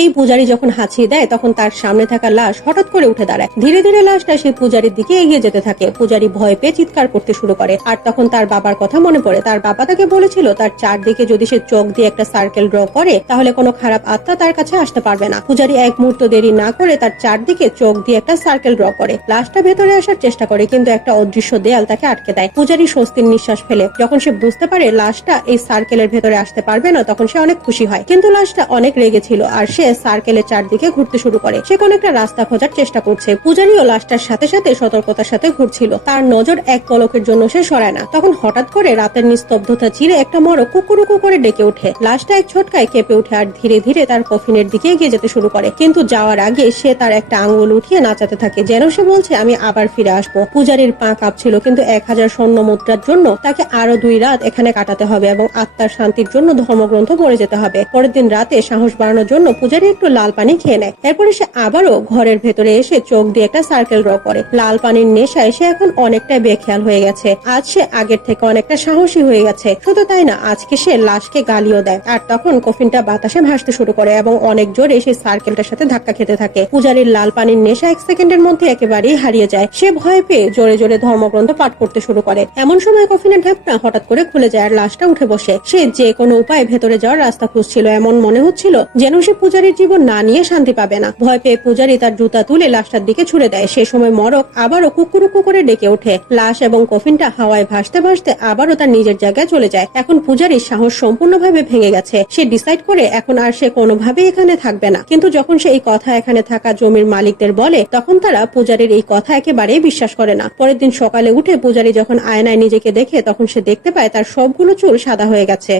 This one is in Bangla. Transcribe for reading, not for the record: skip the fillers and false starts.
এই পূজারী যখন হাঁচি দেয় তখন তার সামনে থাকা লাশ হঠাৎ করে উঠে দাঁড়ায়। ধীরে ধীরে লাশটা সেই পূজারীর দিকে এগিয়ে যেতে থাকে। পূজারী ভয় পেয়ে চিৎকার করতে শুরু করে। আর তখন তার বাবার কথা মনে পড়ে। তার বাবা তাকে বলেছিল তার চারদিকে যদি সে চোখ দিয়ে একটা সার্কেল ড্র করে তাহলে কোনো খারাপ আত্মা তার কাছে আসতে পারবে না। পূজারী এক মুহূর্ত দেরি না করে তার চারদিকে চোখ দিয়ে একটা সার্কেল ড্র করে। লাশটা ভেতরে আসার চেষ্টা করে কিন্তু একটা অদৃশ্য দেয়াল তাকে আটকে দেয়। পূজারী স্বস্তির নিঃশ্বাস ফেলে। যখন সে বুঝতে পারে লাশটা এই সার্কেলের ভেতরে আসতে পারবে না তখন সে অনেক খুশি হয়। কিন্তু লাশটা অনেক রেগেছিল আর সে সার্কেলের চারদিকে ঘুরতে শুরু করে। সে কোন একটা রাস্তা খোঁজার চেষ্টা করছে। পূজারীও লাশটার সাথে সাথে সতর্কতার সাথে ঘুরছিল। তার নজর এক পলকের জন্য সে সরায় না। তখন হঠাৎ করে রাতের নিস্তব্ধতা চিরে একটা মড়ক কুকুরুকু করে ডেকে ওঠে। লাশটা এক ঝটকায় কেঁপে ওঠে আর ধীরে ধীরে তার কফিনের দিকে এগিয়ে যেতে শুরু করে। কিন্তু যাওয়ার আগে সে তার একটা আঙ্গুল উঠিয়ে নাচাতে থাকে যেন সে বলছে আমি আবার ফিরে আসবো। পূজারীর পা কাঁপছিল কিন্তু 1000 স্বর্ণ মুদ্রার জন্য তাকে আরো 2 রাত এখানে কাটাতে হবে এবং আত্মার শান্তির জন্য ধর্মগ্রন্থ পড়ে যেতে হবে। পরের দিন রাতে সাহস বাড়ানোর জন্য পূজারী একটু লাল পানি খেয়ে নেয়। এরপরে সে আবারও ঘরের ভেতরে এসে চোখ দিয়ে একটা সার্কেল ড্র করে। লাল পানির নেশায় সে এখন অনেকটাই বেখেয়াল হয়ে গেছে। আজ সে আগের থেকে অনেকটা সাহসী হয়ে গেছে। শুধু তাই না, আজকে সে লাশকে গালিও দেয়। আর তখন কফিনটা বাতাসে ভাসতে শুরু করে এবং অনেক জোরে সেই সার্কেলটার সাথে ধাক্কা খেতে থাকে। পূজারীর লাল পানির নেশা 1 সেকেন্ডের মধ্যে একেবারেই হারিয়ে যায়। সে ভয় পেয়ে জোরে জোরে ধর্মগ্রন্থ পাঠ করতে শুরু করে। এমন সময় কফিনের ঢাকনা হঠাৎ করে খুলে যায় আর লাশটা উঠে বসে। সে যে কোনো উপায়ে ভেতরে যাওয়ার রাস্তা খুঁজছিল। এমন মনে হচ্ছিল যেন সে পূজারীর জীবন না নিয়ে শান্তি পাবে না। ভয় পেয়ে পূজারী তার জুতা তুলে লাশটার দিকে ছুড়ে দেয়। সে সময় মরক আবারও কুকুরুকু করে ডেকে ওঠে। লাশ এবং কফিনটা হাওয়ায় ভাসতে ভাসতে আবারও তার নিজের জায়গায় চলে যায়। এখন পূজারীর সাহস সম্পূর্ণভাবে ভেঙে গেছে। সে ডিসাইড করে এখন আর সে কোনোভাবেই এখানে থাকবে না। কিন্তু যখন সে এই কথা এখানে থাকা জমির মালিকদের বলে তখন তারা পূজারীর এই কথা একেবারেই বিশ্বাস করে না। পরের দিন সকালে উঠে পূজারী যখন আয়নায় নিজেকে দেখে তখন সে দেখতে পায় তার সবগুলো চুল সাদা হয়ে গেছে।